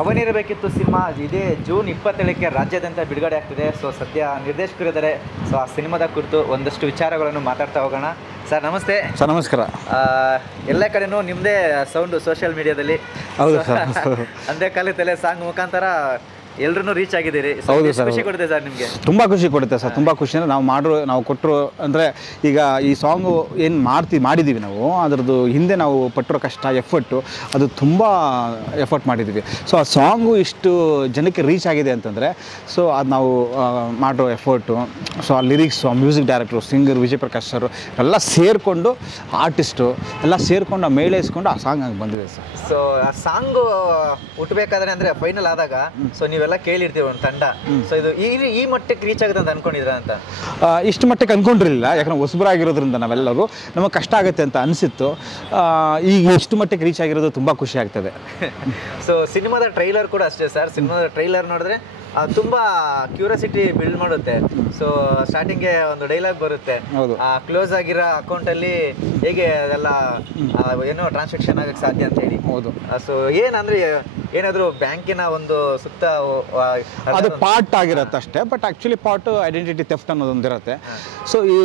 ಅವನಿರಬೇಕಿತ್ತು cinema ಇದೇ June 27ಕ್ಕೆ ರಾಜ್ಯಾದ್ಯಂತ ಬಿಡುಗಡೆ ಆಗ್ತಿದೆ. ಸೊ ಸದ್ಯ ನಿರ್ದೇಶಕರಿದ್ದಾರೆ. ಸೊ ಆ ಸಿನಿಮಾದ ಕುರಿತು ಒಂದಷ್ಟು ವಿಚಾರಗಳನ್ನು ಮಾತಾಡ್ತಾ ಹೋಗೋಣ. ಸರ್ ನಮಸ್ತೆ. ಸರ್ ನಮಸ್ಕಾರ. ಎಲ್ಲ ಕಡೆನೂ ನಿಮ್ಮದೇ ಸೌಂಡು ಸೋಷಿಯಲ್ ಮೀಡಿಯಾದಲ್ಲಿ. ಹೌದು ಸರ್. ಅಂದೇ ಕಾಲದಲ್ಲೇ ಸಾಂಗ್ ಮುಖಾಂತರ ಎಲ್ಲರೂ ರೀಚ್ ಆಗಿದ್ದೀರಿ. ಹೌದು ಸರ್. ಖುಷಿ ಕೊಡುತ್ತೆ ಸರ್ ನಿಮಗೆ? ತುಂಬ ಖುಷಿ ಕೊಡುತ್ತೆ ಸರ್. ತುಂಬ ಖುಷಿ ಅಂದರೆ ನಾವು ಕೊಟ್ಟರು ಅಂದರೆ ಈಗ ಈ ಸಾಂಗು ಏನು ಮಾಡಿದ್ದೀವಿ ನಾವು, ಅದರದ್ದು ಹಿಂದೆ ನಾವು ಪಟ್ಟಿರೋ ಕಷ್ಟ ಎಫರ್ಟು ಅದು ತುಂಬ ಎಫರ್ಟ್ ಮಾಡಿದ್ದೀವಿ. ಸೊ ಆ ಸಾಂಗು ಇಷ್ಟು ಜನಕ್ಕೆ ರೀಚ್ ಆಗಿದೆ ಅಂತಂದರೆ ಸೊ ಅದು ನಾವು ಮಾಡಿರೋ ಎಫರ್ಟು, ಸೊ ಆ ಲಿರಿಕ್ಸು, ಆ music director, singer Vijay Prakash sir ಎಲ್ಲ ಸೇರಿಕೊಂಡು, ಆರ್ಟಿಸ್ಟು ಎಲ್ಲ ಸೇರಿಕೊಂಡು ಮೇಳೈಸ್ಕೊಂಡು ಆ ಸಾಂಗ್ ಹಂಗೆ ಬಂದಿದೆ ಸರ್. ಸೊ ಆ ಸಾಂಗು ಹುಟ್ಟಬೇಕಾದ್ರೆ ಅಂದರೆ ಫೈನಲ್ ಆದಾಗ ಸೊ ನೀವೆಲ್ಲ ಕೇಳಿರ್ತೀವಿ ಒಂದು ತಂಡ. ಸೊ ಇದು ಈ ಮಟ್ಟಕ್ಕೆ ರೀಚ್ ಆಗುತ್ತೆ ಅಂತ ಅನ್ಕೊಂಡಿದ್ರ ಅಂತ? ಇಷ್ಟು ಮಟ್ಟಕ್ಕೆ ಅಂದ್ಕೊಂಡಿರಲಿಲ್ಲ, ಯಾಕಂದ್ರೆ ಹೊಸಬರಾಗಿರೋದ್ರಿಂದ ನಾವೆಲ್ಲರೂ ನಮಗೆ ಕಷ್ಟ ಆಗುತ್ತೆ ಅಂತ ಅನಿಸಿತ್ತು. ಈಗ ಇಷ್ಟು ಮಟ್ಟಕ್ಕೆ ರೀಚ್ ಆಗಿರೋದು ತುಂಬ ಖುಷಿ ಆಗ್ತದೆ. ಸೊ ಸಿನಿಮಾದ ಟ್ರೈಲರ್ ಕೂಡ ಅಷ್ಟೇ ಸರ್. ಸಿನಿಮಾದ ಟ್ರೈಲರ್ ನೋಡಿದ್ರೆ ತುಂಬ ಕ್ಯೂರಿಯಾಸಿಟಿ ಬಿಲ್ಡ್ ಮಾಡುತ್ತೆ. ಸೊ ಸ್ಟಾರ್ಟಿಂಗ್ಗೆ ಒಂದು ಡೈಲಾಗ್ ಬರುತ್ತೆ, ಕ್ಲೋಸ್ ಆಗಿರೋ ಅಕೌಂಟಲ್ಲಿ ಹೇಗೆ ಅದೆಲ್ಲ ಏನೋ ಟ್ರಾನ್ಸಾಕ್ಷನ್ ಆಗಕ್ಕೆ ಸಾಧ್ಯ ಅಂತ ಹೇಳಿ. ಹೌದು. ಸೊ ಏನಂದ್ರೆ ಏನಾದರೂ ಬ್ಯಾಂಕಿನ ಒಂದು ಸುತ್ತ ಅದು ಪಾರ್ಟ್ ಆಗಿರುತ್ತೆ ಅಷ್ಟೇ. But actually part identity theft ಅನ್ನೋದೊಂದಿರುತ್ತೆ. ಸೊ ಈ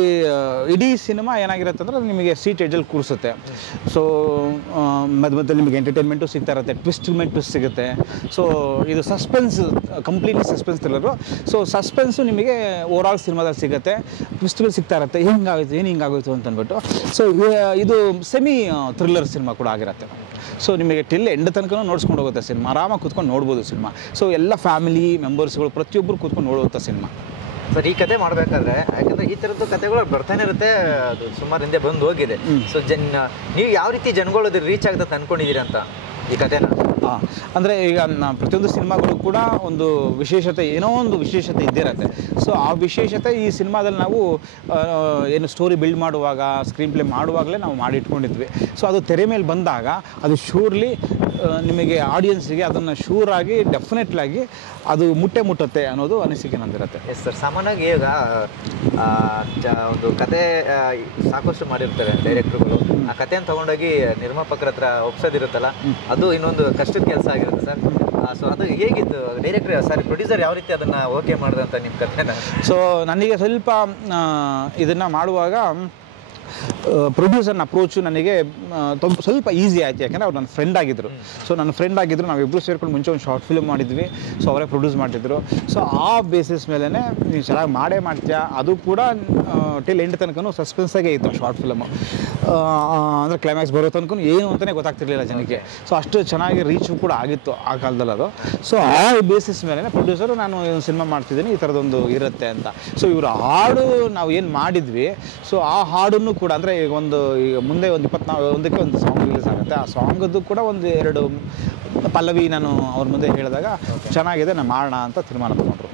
ಇಡೀ ಸಿನಿಮಾ ಏನಾಗಿರುತ್ತೆ ಅಂದರೆ ನಿಮಗೆ ಸೀಟ್ ಎಡ್ಜಲ್ಲಿ ಕೂರಿಸುತ್ತೆ. ಸೊ ಮಧ್ಯದಲ್ಲಿ ನಿಮಗೆ ಎಂಟರ್ಟೈನ್ಮೆಂಟು ಸಿಗ್ತಾ ಇರುತ್ತೆ, ಟ್ವಿಸ್ಟ್ ಸಿಗುತ್ತೆ. ಸೊ ಇದು suspense, completely suspense thriller. So suspense ನಿಮಗೆ ಓವರಾಲ್ ಸಿನಿಮಾದಲ್ಲಿ ಸಿಗುತ್ತೆ, ಟ್ವಿಸ್ಟ್ಗಳು ಸಿಗ್ತಾ ಇರುತ್ತೆ, ಹಿಂಗಾಗೋಯ್ತು ಏನು ಹಿಂಗಾಗೋಯ್ತು ಅಂತ ಅಂದ್ಬಿಟ್ಟು. ಸೊ ಇದು ಸೆಮಿ ಥ್ರಿಲ್ಲರ್ ಸಿನಿಮಾ ಕೂಡ ಆಗಿರುತ್ತೆ. ಸೊ ನಿಮಗೆ ಟಿಲ್ ಎಂಡ್ ತನಕ ನೋಡ್ಸ್ಕೊಂಡು ಹೋಗುತ್ತೆ ಸಿನಿಮಾ, ಆರಾಮಾಗಿ ಕೂತ್ಕೊಂಡು ನೋಡ್ಬೋದು ಸಿನಿಮಾ. ಸೊ ಎಲ್ಲ ಫ್ಯಾಮಿಲಿ ಮೆಂಬರ್ಸ್ಗಳು ಪ್ರತಿಯೊಬ್ಬರು ಕೂತ್ಕೊಂಡು ನೋಡುವಂಥ ಸಿನಿಮಾ. ಸರ್ ಈ ಕತೆ ಮಾಡಬೇಕಾದ್ರೆ ಯಾಕಂದರೆ ಈ ಥರದ್ದು ಕತೆಗಳು ಬರ್ತಾನೆ ಇರುತ್ತೆ, ಅದು ಸುಮಾರು ಹಿಂದೆ ಬಂದು ಹೋಗಿದೆ. ಸೊ ನೀವು ಯಾವ ರೀತಿ ಜನಗಳು ರೀಚ್ ಆಗ್ತದೆ ಅಂದ್ಕೊಂಡಿದ್ದೀರಿ ಅಂತ ಈ ಕಥೆನ? ಅಂದರೆ ಈಗ ಪ್ರತಿಯೊಂದು ಸಿನಿಮಾಗಳು ಕೂಡ ಒಂದು ವಿಶೇಷತೆ, ಏನೋ ಒಂದು ವಿಶೇಷತೆ ಇದ್ದಿರುತ್ತೆ. ಸೊ ಆ ವಿಶೇಷತೆ ಈ ಸಿನಿಮಾದಲ್ಲಿ ನಾವು ಏನು ಸ್ಟೋರಿ ಬಿಲ್ಡ್ ಮಾಡುವಾಗ, ಸ್ಕ್ರೀನ್ ಪ್ಲೇ ಮಾಡುವಾಗಲೇ ನಾವು ಮಾಡಿಟ್ಕೊಂಡಿದ್ವಿ. ಸೊ ಅದು ತೆರೆ ಮೇಲೆ ಬಂದಾಗ ಅದು ಶೂರ್ಲಿ ನಿಮಗೆ ಆಡಿಯನ್ಸಿಗೆ ಅದನ್ನು ಶೂರಾಗಿ ಡೆಫಿನೆಟ್ಲಾಗಿ ಅದು ಮುಟ್ಟುತ್ತೆ ಅನ್ನೋದು ಅನಿಸಿಕೆ ನಂದಿರುತ್ತೆ. Yes sir. ಸಾಮಾನ್ಯವಾಗಿ ಈಗ ಒಂದು ಕತೆ ಸಾಕಷ್ಟು ಮಾಡಿರ್ತಾರೆ ಡೈರೆಕ್ಟ್ರುಗಳು, ಆ ಕಥೆಯನ್ನು ತೊಗೊಂಡೋಗಿ ನಿರ್ಮಾಪಕರ ಹತ್ರ ಒಪ್ಸೋದಿರುತ್ತಲ್ಲ, ಅದು ಇನ್ನೊಂದು ಕಷ್ಟದ ಕೆಲಸ ಆಗಿರುತ್ತೆ ಸರ್. ಸೊ ಅದು ಹೇಗಿತ್ತು ಡೈರೆಕ್ಟರ್ ಪ್ರೊಡ್ಯೂಸರ್ ಯಾವ ರೀತಿ ಅದನ್ನು ಓಕೆ ಮಾಡಿದಂತ ನಿಮ್ಮ ಕಥೆನ? ಸೊ ನನಗೆ ಸ್ವಲ್ಪ ಇದನ್ನು ಮಾಡುವಾಗ ಪ್ರೊಡ್ಯೂಸರ್ನ ಅಪ್ರೋಚು ನನಗೆ ಸ್ವಲ್ಪ ಈಸಿ ಆಯಿತು, ಯಾಕೆಂದರೆ ಅವ್ರು ನನ್ನ ಫ್ರೆಂಡ್ ಆಗಿದ್ದರು. ಸೊ ನನ್ನ ಫ್ರೆಂಡ್ ಆಗಿದ್ದರು, ನಾವಿಬ್ಬರು ಸೇರ್ಕೊಂಡು ಮುಂಚೆ ಒಂದು ಶಾರ್ಟ್ ಫಿಲ್ಮ್ ಮಾಡಿದ್ವಿ. ಸೊ ಅವರೇ ಪ್ರೊಡ್ಯೂಸ್ ಮಾಡ್ತಿದ್ರು. ಸೊ ಆ ಬೇಸಿಸ್ ಮೇಲೇ ನೀವು ಚೆನ್ನಾಗಿ ಮಾಡ್ತೀಯಾ, ಅದು ಕೂಡ ಟಿಲ್ ಎಂಡ್ ತನಕ ಸಸ್ಪೆನ್ಸಾಗೇ ಇತ್ತು ಶಾರ್ಟ್ ಫಿಲಮು. ಅಂದರೆ ಕ್ಲೈಮ್ಯಾಕ್ಸ್ ಬರೋ ತನಕ ಏನು ಅಂತಲೇ ಗೊತ್ತಾಗ್ತಿರ್ಲಿಲ್ಲ ಜನಕ್ಕೆ. ಸೊ ಅಷ್ಟು ಚೆನ್ನಾಗಿ ರೀಚು ಕೂಡ ಆಗಿತ್ತು ಆ ಕಾಲದಲ್ಲಿ ಅದು. ಸೊ ಆ ಬೇಸಿಸ್ ಮೇಲೇ ಪ್ರೊಡ್ಯೂಸರು ನಾನು ಸಿನಿಮಾ ಮಾಡ್ತಿದ್ದೀನಿ, ಈ ಥರದೊಂದು ಇರುತ್ತೆ ಅಂತ. ಸೊ ಇವರು ಹಾಡು ನಾವು ಏನು ಮಾಡಿದ್ವಿ, ಸೊ ಆ ಹಾಡನ್ನು ಕೂಡ ಅಂದರೆ ಈಗ ಮುಂದೆ ಒಂದು 24ಕ್ಕೆ ಒಂದು ಸಾಂಗ್ ರಿಲೀಸ್ ಆಗುತ್ತೆ. ಆ ಸಾಂಗದ್ದು ಕೂಡ ಒಂದು 2 ಪಲ್ಲವಿ ನಾನು ಅವ್ರ ಮುಂದೆ ಹೇಳಿದಾಗ ಚೆನ್ನಾಗಿದೆ, ನಾನು ಮಾಡೋಣ ಅಂತ ತೀರ್ಮಾನ ತಗೊಂಡ್ರು.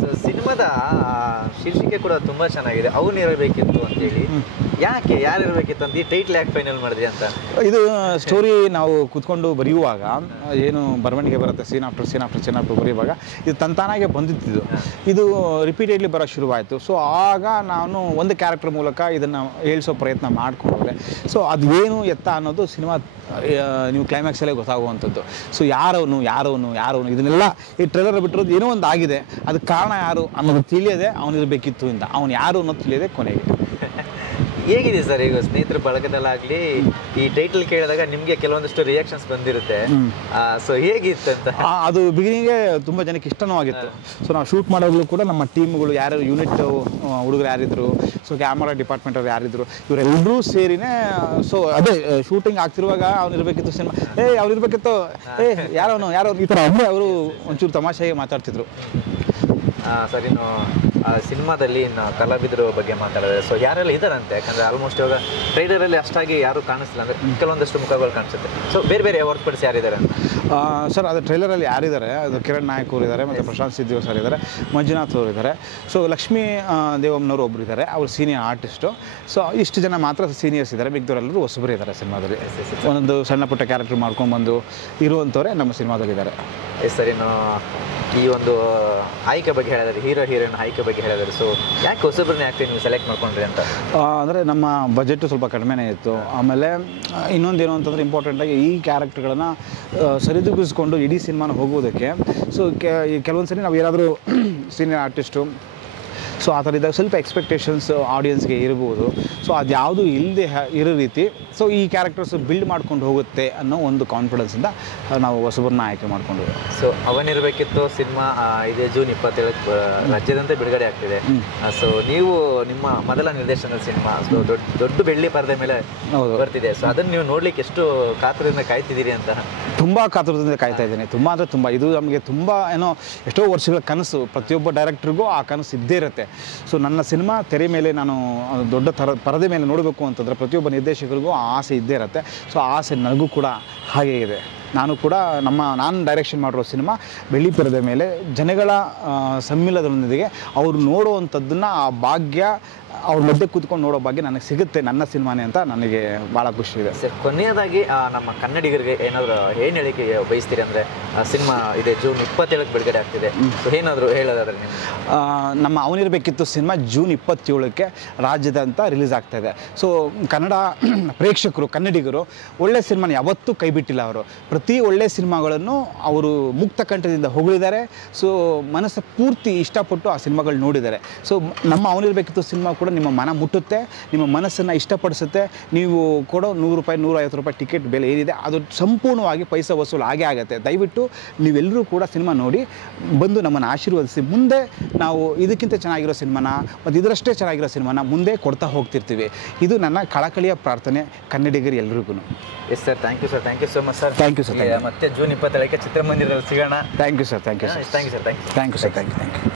ಸೊ ಸಿನಿಮಾದ ಶೀರ್ಷಿಕೆ ಕೂಡ ತುಂಬ ಚೆನ್ನಾಗಿದೆ, ಅವನಿರಬೇಕಿತ್ತು ಅಂತೇಳಿ. ಯಾರಿರಬೇಕಿತ್ತು ಅಂತ ಈ ಟೈಟ್ಲ್ ಯಾಕೆ ಫೈನಲ್ ಮಾಡಿದ್ರಿ ಅಂತ? ಇದು ಸ್ಟೋರಿ ನಾವು ಕೂತ್ಕೊಂಡು ಬರೆಯುವಾಗ ಏನು ಬರವಣಿಗೆ ಬರುತ್ತೆ, ಸೀನ್ ಆಫ್ಟರ್ ಬರೆಯುವಾಗ ಇದು ತಂತಾನಾಗೆ ಬಂದಿದ್ದು. ಇದು ರಿಪೀಟೆಡ್ಲಿ ಬರೋ ಶುರುವಾಯಿತು. ಸೊ ಆಗ ನಾನು ಒಂದು ಕ್ಯಾರೆಕ್ಟರ್ ಮೂಲಕ ಇದನ್ನು ಹೇಳಿಸೋ ಪ್ರಯತ್ನ ಮಾಡ್ಕೊಂಡ್ರೆ, ಸೊ ಅದು ಏನು ಎತ್ತ ಅನ್ನೋದು ಸಿನಿಮಾ ನೀವು ಕ್ಲೈಮ್ಯಾಕ್ಸಲ್ಲೇ ಗೊತ್ತಾಗುವಂಥದ್ದು. ಸೊ ಯಾರವನು ಇದನ್ನೆಲ್ಲ ಈ ಟ್ರೇಲರ್ ಬಿಟ್ಟಿರೋದು ಏನೋ ಒಂದು ಆಗಿದೆ, ಅದಕ್ಕೆ ಕಾರಣ ಯಾರು ಅನ್ನೋದು ತಿಳಿಯದೆ ಅವನಿರಬೇಕಿತ್ತು ಅಂತ, ಅವನು ಯಾರು ಅನ್ನೋದು ತಿಳಿಯದೆ ಕೊನೆಗೆ. ಹೇಗಿದೆ ಸರ್ ಈಗ ಸ್ನೇಹಿತರ ಬಳಗದಲ್ಲಾಗಲಿ ಈ ಟೈಟಲ್ ಕೇಳಿದಾಗ ನಿಮಗೆ ಕೆಲವೊಂದಷ್ಟು ರಿಯಾಕ್ಷನ್ಸ್ ಬಂದಿರುತ್ತೆ, ಸೊ ಹೇಗಿತ್ತು ಅಂತ? ಅದು ಬಿಗಿನಿಂಗ್ಗೆ ತುಂಬ ಜನಕ್ಕೆ ಇಷ್ಟನೂ ಆಗಿತ್ತು. ಸೊ ನಾವು ಶೂಟ್ ಮಾಡೋದು ಕೂಡ ನಮ್ಮ ಟೀಮ್ಗಳು ಯಾರು ಯೂನಿಟ್ ಹುಡುಗರು ಯಾರಿದ್ರು, ಸೊ ಕ್ಯಾಮರಾ ಡಿಪಾರ್ಟ್ಮೆಂಟ್ ಅವ್ರು ಯಾರಿದ್ರು, ಇವರೆಲ್ಲರೂ ಸೇರಿನೇ. ಸೊ ಅದೇ ಶೂಟಿಂಗ್ ಆಗ್ತಿರುವಾಗ ಅವ್ನಿರ್ಬೇಕಿತ್ತು ಸಿನಿಮಾ, ಅವ್ರಿರ್ಬೇಕಿತ್ತು, ಯಾರವನು ಈ ಥರ ಅಂದರೆ ಅವರು ಒಂಚೂರು ತಮಾಷೆಗೆ ಮಾತಾಡ್ತಿದ್ರು. ಸರ್ ಇನ್ನು ಸಿನಿಮಾದಲ್ಲಿ ಇನ್ನು ಕಲಾವಿದರ ಬಗ್ಗೆ ಮಾತಾಡಿದ್ರೆ ಸೊ ಯಾರೆಲ್ಲ ಇದ್ದಾರಂತೆ? ಯಾಕಂದರೆ ಆಲ್ಮೋಸ್ಟ್ ಇವಾಗ ಟ್ರೈಲರಲ್ಲಿ ಅಷ್ಟಾಗಿ ಯಾರೂ ಕಾಣಿಸ್ತಿಲ್ಲ, ಅಂದರೆ ಕೆಲವೊಂದಷ್ಟು ಮುಖಗಳು ಕಾಣಿಸುತ್ತೆ. ಸೊ ಬೇರೆ ಹೊರತುಪಡಿಸಿ ಯಾರಿದ್ದಾರೆ ಅಂತ? ಸರ್ ಅದು ಟ್ರೈಲರಲ್ಲಿ ಯಾರಿದ್ದಾರೆ, ಅದು ಕಿರಣ್ ನಾಯಕ್ ಅವರು ಇದ್ದಾರೆ, ಮತ್ತು ಪ್ರಶಾಂತ್ ಸಿದ್ದಿವ್ ಸರ್ ಇದ್ದಾರೆ, ಮಂಜುನಾಥ್ ಅವರು ಇದ್ದಾರೆ. ಸೊ ಲಕ್ಷ್ಮೀ ದೇವಮ್ಮನವರು ಒಬ್ಬರು ಇದ್ದಾರೆ, ಅವರು ಸೀನಿಯರ್ ಆರ್ಟಿಸ್ಟು. ಸೊ ಇಷ್ಟು ಜನ ಮಾತ್ರ ಸೀನಿಯರ್ಸ್ ಇದ್ದಾರೆ, ಮಿಕ್ದವರೆಲ್ಲರೂ ಹೊಸಬರು ಇದ್ದಾರೆ ಸಿನಿಮಾದಲ್ಲಿ. ಒಂದೊಂದು ಸಣ್ಣ ಪುಟ್ಟ ಕ್ಯಾರೆಕ್ಟರ್ ಮಾಡ್ಕೊಂಡ್ಬಂದು ಇರುವಂಥವ್ರೆ ನಮ್ಮ ಸಿನಿಮಾದಲ್ಲಿದ್ದಾರೆ. ಎಸ್ ಸರ್, ಇನ್ನು ಈ ಒಂದು ಆಯ್ಕೆ ಬಗ್ಗೆ ಹೇಳಿದ್ರೆ, ಹೀರೋ ಹೀರೋಯಿನ್ ಆಯ್ಕೆ ಬಗ್ಗೆ ಹೇಳಿದ್ರೆ, ಸೊ ಯಾಕೆ ಹೊಸಬ್ರನ್ನ ಯಾಕೆ ನೀವು ಸೆಲೆಕ್ಟ್ ಮಾಡ್ಕೊಂಡ್ರಿ ಅಂತ? ಅಂದರೆ ನಮ್ಮ ಬಜೆಟು ಸ್ವಲ್ಪ ಕಡಿಮೆನೇ ಇತ್ತು. ಆಮೇಲೆ ಇನ್ನೊಂದೇನು ಅಂತಂದರೆ ಇಂಪಾರ್ಟೆಂಟಾಗಿ ಈ ಕ್ಯಾರೆಕ್ಟರ್ಗಳನ್ನು ಸರಿದೂಗಿಸ್ಕೊಂಡು ಇಡೀ ಸಿನಿಮಾನ ಹೋಗೋದಕ್ಕೆ. ಸೊ ಕೆಲವೊಂದು ಸರಿ ನಾವು ಏನಾದರೂ ಸೀನಿಯರ್ ಆರ್ಟಿಸ್ಟು, ಸೊ ಆ ಥರ ಇದ್ದಾಗ ಸ್ವಲ್ಪ ಎಕ್ಸ್ಪೆಕ್ಟೇಷನ್ಸ್ ಆಡಿಯನ್ಸ್ಗೆ ಇರ್ಬೋದು. ಸೊ ಅದು ಯಾವುದೂ ಇಲ್ಲದೆ ಇರೋ ರೀತಿ ಸೊ ಈ ಕ್ಯಾರೆಕ್ಟರ್ಸ್ ಬಿಲ್ಡ್ ಮಾಡ್ಕೊಂಡು ಹೋಗುತ್ತೆ ಅನ್ನೋ ಒಂದು ಕಾನ್ಫಿಡೆನ್ಸಿಂದ ನಾವು ಹೊಸಬರನ್ನ ಆಯ್ಕೆ ಮಾಡಿಕೊಂಡು. ಸೊ ಅವನಿರಬೇಕಿತ್ತು ಸಿನಿಮಾ ಇದೆ ಜೂನ್ 27 ರಾಜ್ಯದಂತೆ ಬಿಡುಗಡೆ ಆಗ್ತಿದೆ. ಸೊ ನೀವು ನಿಮ್ಮ ಮೊದಲ ನಿರ್ದೇಶನದ ಸಿನಿಮಾ ಸೊ ದೊಡ್ಡ ಬೆಳ್ಳಿ ಪರದೆ ಮೇಲೆ ಬರ್ತಿದೆ. ಸೊ ಅದನ್ನು ನೀವು ನೋಡ್ಲಿಕ್ಕೆ ಎಷ್ಟು ಕಾತರದಿಂದ ಕಾಯ್ತಿದ್ದೀರಿ ಅಂತ? ತುಂಬ ಕಾತುರದಿಂದ ಕಾಯ್ತಾ ಇದ್ದೀನಿ. ತುಂಬ ಅಂದರೆ ತುಂಬ, ಇದು ನಮಗೆ ತುಂಬ ಏನೋ ಎಷ್ಟೋ ವರ್ಷಗಳ ಕನಸು. ಪ್ರತಿಯೊಬ್ಬ ಡೈರೆಕ್ಟ್ರಿಗೂ ಆ ಕನಸು ಇದ್ದೇ ಇರುತ್ತೆ. ಸೊ ನನ್ನ ಸಿನಿಮಾ ತೆರೆ ಮೇಲೆ ನಾನು ದೊಡ್ಡ ಪರದೆ ಮೇಲೆ ನೋಡಬೇಕು ಅಂತಂದರೆ ಪ್ರತಿಯೊಬ್ಬ ನಿರ್ದೇಶಕರಿಗೂ ಆ ಆಸೆ ಇದ್ದೇ ಇರುತ್ತೆ. ಸೊ ಆ ಆಸೆ ನನಗೂ ಕೂಡ ಹಾಗೇ ಇದೆ. ನಾನು ಕೂಡ ನಾನು ಡೈರೆಕ್ಷನ್ ಮಾಡಿರೋ ಸಿನಿಮಾ ಬೆಳ್ಳಿ ಪರದೆ ಮೇಲೆ ಜನಗಳ ಸಮ್ಮಿಲನದೊಂದಿಗೆ ಅವ್ರು ನೋಡುವಂಥದ್ದನ್ನು, ಆ ಭಾಗ್ಯ ಅವ್ರ ಮಧ್ಯೆ ಕೂತ್ಕೊಂಡು ನೋಡೋ ಭಾಗ್ಯ ನನಗೆ ಸಿಗುತ್ತೆ ನನ್ನ ಸಿನಿಮಾನೇ ಅಂತ ನನಗೆ ಭಾಳ ಖುಷಿ ಇದೆ. ಸರ್, ಕೊನೆಯದಾಗಿ ನಮ್ಮ ಕನ್ನಡಿಗರಿಗೆ ಏನಾದರೂ ಏನು ಹೇಳಿಕೆ ಬಯಸ್ತೀರಿ? ಅಂದರೆ ಸಿನಿಮಾ ಇದೆ ಜೂನ್ 27 ಬಿಡುಗಡೆ ಆಗ್ತಿದೆ. ಸೊ ಏನಾದರೂ ಹೇಳೋದಾದ್ರೆ ನೀವು? ನಮ್ಮ ಅವನಿರಬೇಕಿತ್ತು ಸಿನಿಮಾ ಜೂನ್ 27 ರಾಜ್ಯದಂತ ರಿಲೀಸ್ ಆಗ್ತಾಯಿದೆ. ಸೊ ಕನ್ನಡ ಪ್ರೇಕ್ಷಕರು, ಕನ್ನಡಿಗರು ಒಳ್ಳೆ ಸಿನಿಮಾನ ಯಾವತ್ತೂ ಕೈ ಬಿಟ್ಟಿಲ್ಲ. ಅವರು ಪ್ರತಿ ಒಳ್ಳೆಯ ಸಿನಿಮಾಗಳನ್ನು ಅವರು ಮುಕ್ತ ಕಂಠದಿಂದ ಹೊಗಳಿದ್ದಾರೆ. ಸೊ ಮನಸ್ಸು ಪೂರ್ತಿ ಇಷ್ಟಪಟ್ಟು ಆ ಸಿನಿಮಾಗಳು ನೋಡಿದ್ದಾರೆ. ಸೊ ನಮ್ಮ ಅವನಿರಬೇಕಿತ್ತು ಸಿನಿಮಾ ಕೂಡ ನಿಮ್ಮ ಮನ ಮುಟ್ಟುತ್ತೆ, ನಿಮ್ಮ ಮನಸ್ಸನ್ನು ಇಷ್ಟಪಡಿಸುತ್ತೆ. ನೀವು ಕೊಡೋ ₹100 ₹150 ಟಿಕೆಟ್ ಬೆಲೆ ಏನಿದೆ ಅದು ಸಂಪೂರ್ಣವಾಗಿ ಪೈಸಾ ವಸೂಲು ಆಗೇ ಆಗುತ್ತೆ. ದಯವಿಟ್ಟು ನೀವೆಲ್ಲರೂ ಕೂಡ ಸಿನಿಮಾ ನೋಡಿ ಬಂದು ನಮ್ಮನ್ನು ಆಶೀರ್ವದಿಸಿ. ಮುಂದೆ ನಾವು ಇದಕ್ಕಿಂತ ಚೆನ್ನಾಗಿರೋ ಸಿನಿಮಾನ ಮತ್ತು ಇದರಷ್ಟೇ ಚೆನ್ನಾಗಿರೋ ಸಿನಿಮಾನ ಮುಂದೆ ಕೊಡ್ತಾ ಹೋಗ್ತಿರ್ತೀವಿ. ಇದು ನನ್ನ ಕಳಕಳಿಯ ಪ್ರಾರ್ಥನೆ ಕನ್ನಡಿಗರು ಎಲ್ರಿಗೂ. Yes sir, thank you sir, thank you so much sir. Thank you sir. ಮತ್ತೆ ಜೂನ್ 27 ಚಿತ್ರಮಂದಿರದಲ್ಲಿ ಸಿಗೋಣ. Thank you sir, thank you sir, thank you sir, thank you. Thank you sir, thank you.